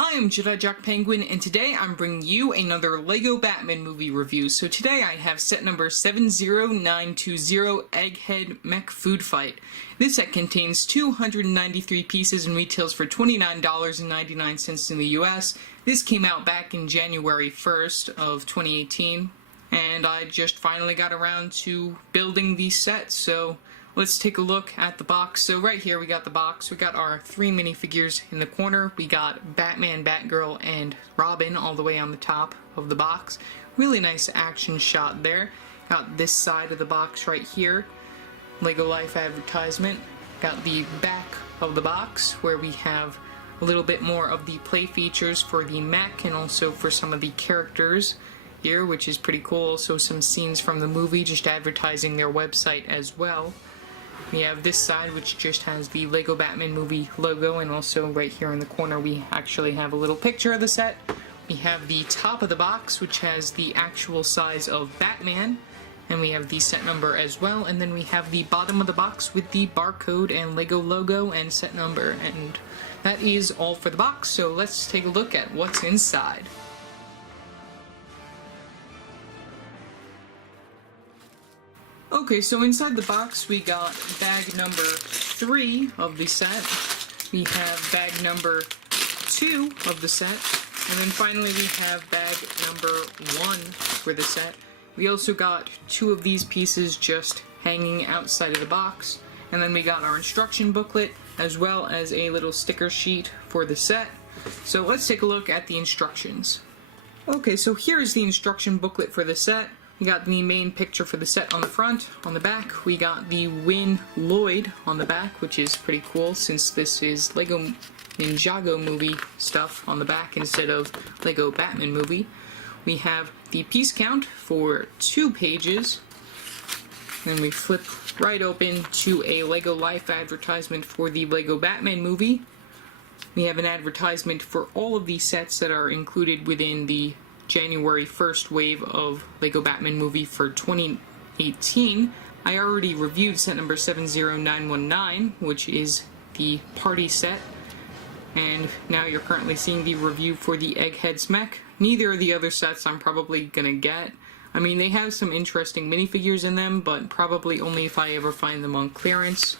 I am Jedi Jack Penguin, and today I'm bringing you another LEGO Batman movie review. So today I have set number 70920, Egghead Mech Food Fight. This set contains 293 pieces and retails for $29.99 in the US. This came out back in January 1st of 2018, and I just finally got around to building the set, so let's take a look at the box. So right here we got the box. We got our 3 minifigures in the corner. We got Batman, Batgirl, and Robin all the way on the top of the box. Really nice action shot there. Got this side of the box right here. LEGO Life advertisement. Got the back of the box where we have a little bit more of the play features for the mech and also for some of the characters here, which is pretty cool. Also some scenes from the movie, just advertising their website as well. We have this side, which just has the LEGO Batman movie logo, and also right here in the corner we actually have a little picture of the set. We have the top of the box, which has the actual size of Batman, and we have the set number as well, and then we have the bottom of the box with the barcode and LEGO logo and set number, and that is all for the box, so let's take a look at what's inside. Okay, so inside the box we got bag number 3 of the set, we have bag number 2 of the set, and then finally we have bag number 1 for the set. We also got 2 of these pieces just hanging outside of the box, and then we got our instruction booklet as well as a little sticker sheet for the set. So let's take a look at the instructions. Okay, so here is the instruction booklet for the set. We got the main picture for the set on the front. On the back, we got the Win Lloyd on the back, which is pretty cool since this is LEGO Ninjago movie stuff on the back instead of LEGO Batman movie. We have the piece count for 2 pages. Then we flip right open to a LEGO Life advertisement for the LEGO Batman movie. We have an advertisement for all of the sets that are included within the January 1st wave of LEGO Batman movie for 2018. I already reviewed set number 70919, which is the party set, and now you're currently seeing the review for the Egghead Mech. Neither of the other sets I'm probably gonna get. I mean, they have some interesting minifigures in them, but probably only if I ever find them on clearance.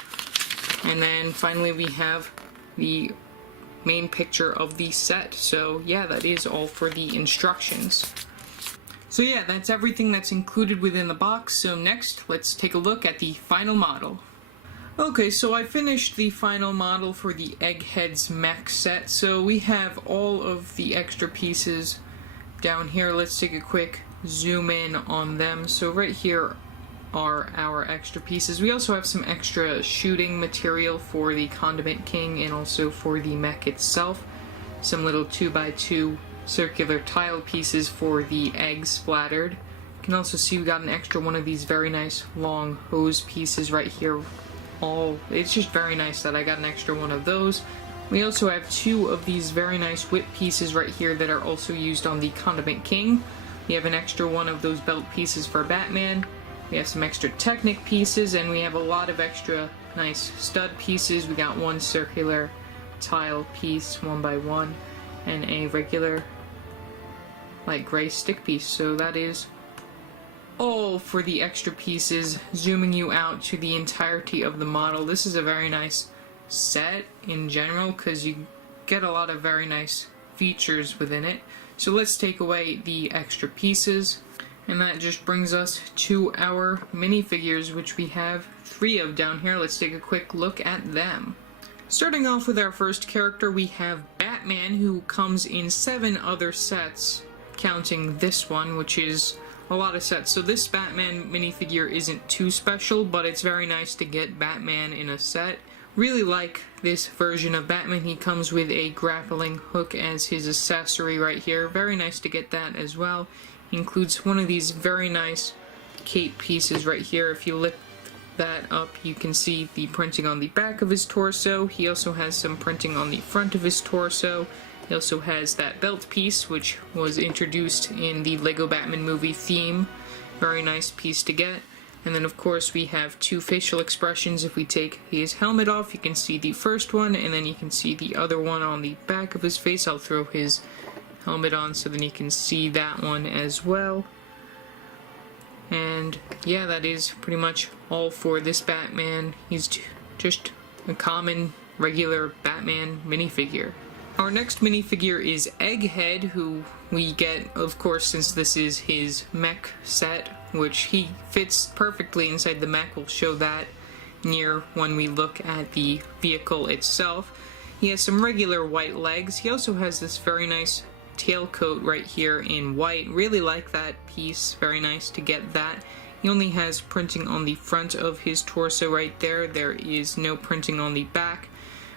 And then finally we have the main picture of the set. So yeah, that is all for the instructions. So yeah, that's everything that's included within the box. So next, let's take a look at the final model. Okay, so I finished the final model for the Egghead's Mech set. So we have all of the extra pieces down here. Let's take a quick zoom in on them. So right here are our extra pieces. We also have some extra shooting material for the Condiment King and also for the mech itself. Some little 2x2 circular tile pieces for the eggs splattered. You can also see we got an extra one of these very nice long hose pieces right here. It's just very nice that I got an extra one of those. We also have 2 of these very nice whip pieces right here that are also used on the Condiment King. We have an extra one of those belt pieces for Batman. We have some extra Technic pieces, and we have a lot of extra nice stud pieces. We got 1 circular tile piece, 1x1, and a regular light gray stick piece. So that is all for the extra pieces, zooming you out to the entirety of the model. This is a very nice set in general because you get a lot of very nice features within it. So let's take away the extra pieces. And that just brings us to our minifigures, which we have 3 of down here. Let's take a quick look at them. Starting off with our first character, we have Batman, who comes in 7 other sets, counting this one, which is a lot of sets. So this Batman minifigure isn't too special, but it's very nice to get Batman in a set. Really like this version of Batman. He comes with a grappling hook as his accessory right here. Very nice to get that as well. Includes one of these very nice cape pieces right here. If you lift that up, you can see the printing on the back of his torso. He also has some printing on the front of his torso. He also has that belt piece, which was introduced in the Lego Batman movie theme. Very nice piece to get. And then, of course, we have two facial expressions. If we take his helmet off, you can see the first one, and then you can see the other one on the back of his face. I'll throw his helmet on so then you can see that one as well. And yeah, that is pretty much all for this Batman. He's just a common, regular Batman minifigure. Our next minifigure is Egghead, who we get, of course, since this is his mech set, which he fits perfectly inside the mech. We'll show that near when we look at the vehicle itself. He has some regular white legs. He also has this very nice tailcoat right here in white. Really like that piece. Very nice to get that. He only has printing on the front of his torso right there. There is no printing on the back.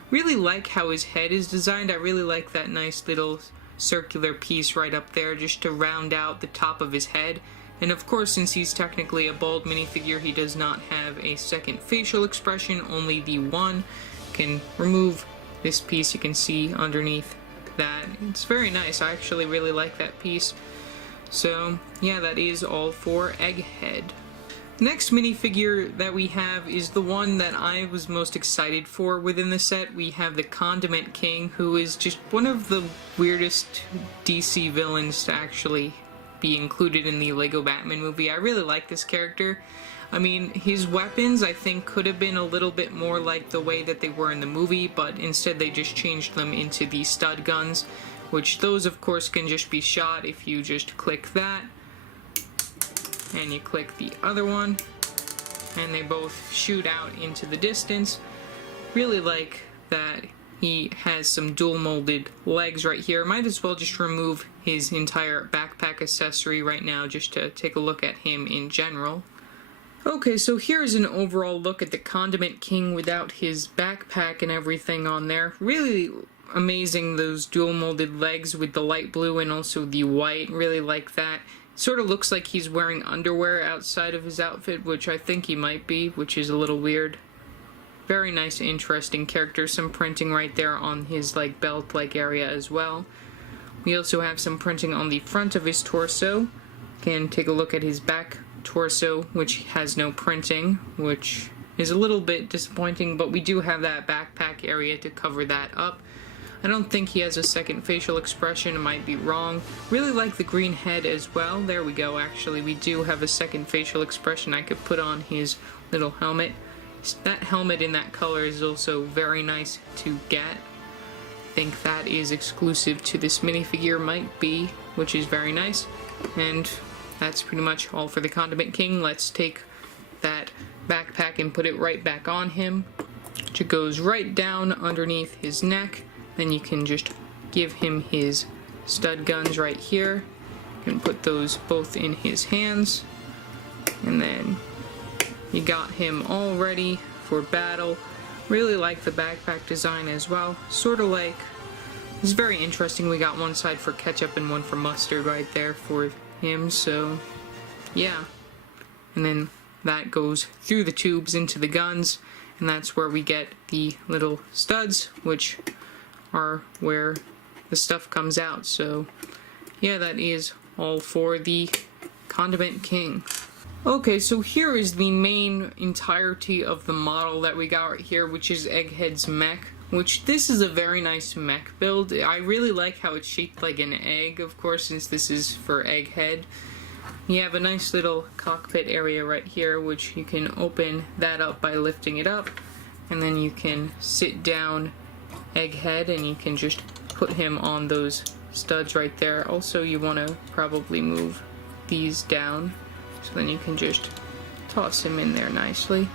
Really like how his head is designed. I really like that nice little circular piece right up there just to round out the top of his head. And of course, since he's technically a bald minifigure, he does not have a second facial expression, only the one. You can remove this piece, you can see underneath that. It's very nice. I actually really like that piece. So yeah, that is all for Egghead. Next minifigure that we have is the one that I was most excited for within the set. We have the Condiment King, who is just one of the weirdest DC villains to actually be included in the Lego Batman movie. I really like this character. I mean, his weapons I think could have been a little bit more like the way that they were in the movie, but instead they just changed them into the stud guns, which those of course can just be shot if you just click that and you click the other one, and they both shoot out into the distance. Really like that he has some dual molded legs right here. Might as well just remove his entire backpack accessory right now just to take a look at him in general. Okay, so here's an overall look at the Condiment King without his backpack and everything on there. Really amazing, those dual molded legs with the light blue and also the white. Really like that. Sort of looks like he's wearing underwear outside of his outfit, which I think he might be, which is a little weird. Very nice, interesting character. Some printing right there on his belt-like area as well. We also have some printing on the front of his torso. Can take a look at his back torso, which has no printing, which is a little bit disappointing, but we do have that backpack area to cover that up. I don't think he has a second facial expression, I might be wrong. Really like the green head as well. There we go, actually, we do have a second facial expression I could put on his little helmet. That helmet in that color is also very nice to get. I think that is exclusive to this minifigure, might be, which is very nice. And that's pretty much all for the Condiment King. Let's take that backpack and put it right back on him. It goes right down underneath his neck. Then you can just give him his stud guns right here. You can put those both in his hands. And then you got him all ready for battle. Really like the backpack design as well. Sort of like, it's very interesting. We got one side for ketchup and one for mustard right there for him, so yeah. And then that goes through the tubes into the guns, and that's where we get the little studs, which are where the stuff comes out. So yeah, that is all for the Condiment King. Okay, so here is the main entirety of the model that we got right here, which is Egghead's mech, which this is a very nice mech build. I really like how it's shaped like an egg, of course, since this is for Egghead. You have a nice little cockpit area right here, which you can open that up by lifting it up, and then you can sit down Egghead and you can just put him on those studs right there. Also, you want to probably move these down, so then you can just toss him in there nicely.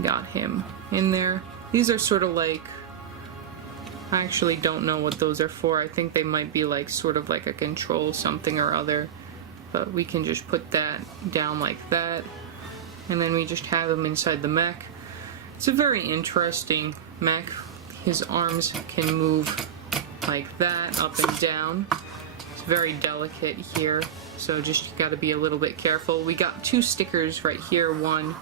Got him in there. These are sort of like, I actually don't know what those are for. I think they might be like sort of like a control something or other. But we can just put that down like that. And then we just have him inside the mech. It's a very interesting mech. His arms can move like that, up and down. It's very delicate here, so just gotta be a little bit careful. We got two stickers right here, one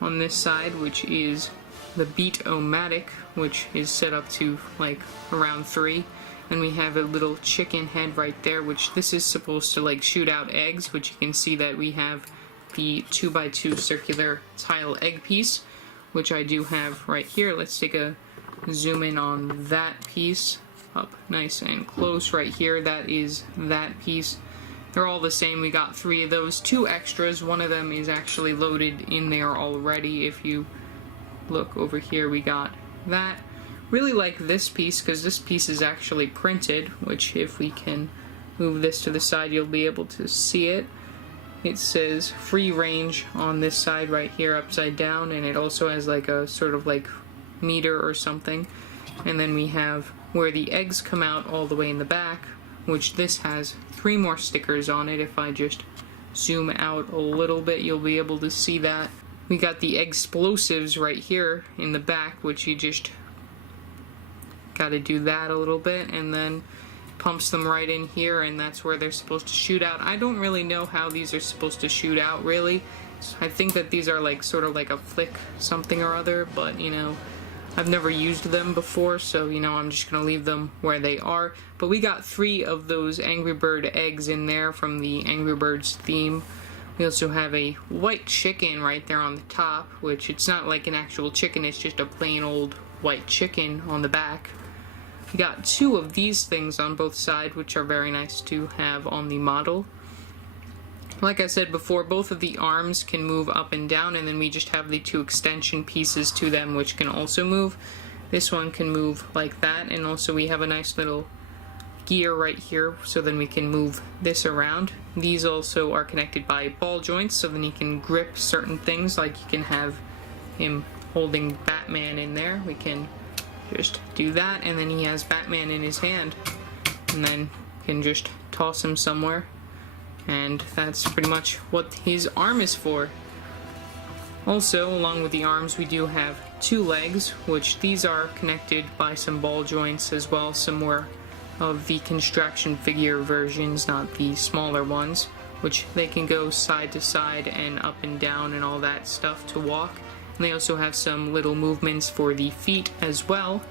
on this side, which is the Beat-O-Matic, which is set up to like around 3. And we have a little chicken head right there, which this is supposed to like shoot out eggs, which you can see that we have the 2x2 circular tile egg piece, which I do have right here. Let's take a zoom in on that piece, up nice and close right here. That is that piece. They're all the same. We got 3 of those, 2 extras. One of them is actually loaded in there already. If you look over here, we got that. Really like this piece because this piece is actually printed, which if we can move this to the side, you'll be able to see it. It says free range on this side right here upside down, and it also has like a sort of like meter or something. And then we have where the eggs come out all the way in the back, which this has 3 more stickers on it. If I just zoom out a little bit, you'll be able to see that. We got the explosives right here in the back, which you just gotta do that a little bit, and then pumps them right in here, and that's where they're supposed to shoot out. I don't really know how these are supposed to shoot out, really. I think that these are like sort of like a flick something or other, but you know, I've never used them before, so you know, I'm just gonna leave them where they are. But we got 3 of those Angry Bird eggs in there from the Angry Birds theme. We also have a white chicken right there on the top, which it's not like an actual chicken, it's just a plain old white chicken on the back. We got 2 of these things on both sides, which are very nice to have on the model. Like I said before, both of the arms can move up and down, and then we just have the 2 extension pieces to them, which can also move. This one can move like that, and also we have a nice little gear right here, so then we can move this around. These also are connected by ball joints, so then you can grip certain things, like you can have him holding Batman in there. We can just do that, and then he has Batman in his hand, and then can just toss him somewhere, and that's pretty much what his arm is for. Also, along with the arms, we do have 2 legs, which these are connected by some ball joints as well, some more of the construction figure versions, not the smaller ones, which they can go side to side and up and down and all that stuff to walk. And they also have some little movements for the feet as well,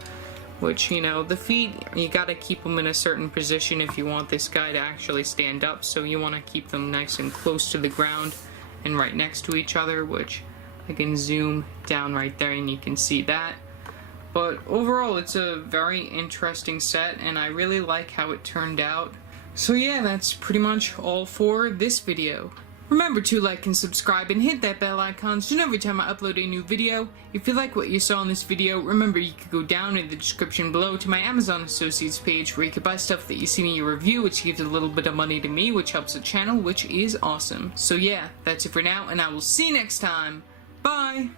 which, you know, the feet, you gotta keep them in a certain position if you want this guy to actually stand up, so you want to keep them nice and close to the ground and right next to each other, which I can zoom down right there and you can see that. But overall, it's a very interesting set, and I really like how it turned out. So yeah, that's pretty much all for this video. Remember to like and subscribe and hit that bell icon so you know every time I upload a new video. If you like what you saw in this video, remember you could go down in the description below to my Amazon Associates page where you could buy stuff that you see me review, which gives a little bit of money to me, which helps the channel, which is awesome. So yeah, that's it for now, and I will see you next time. Bye!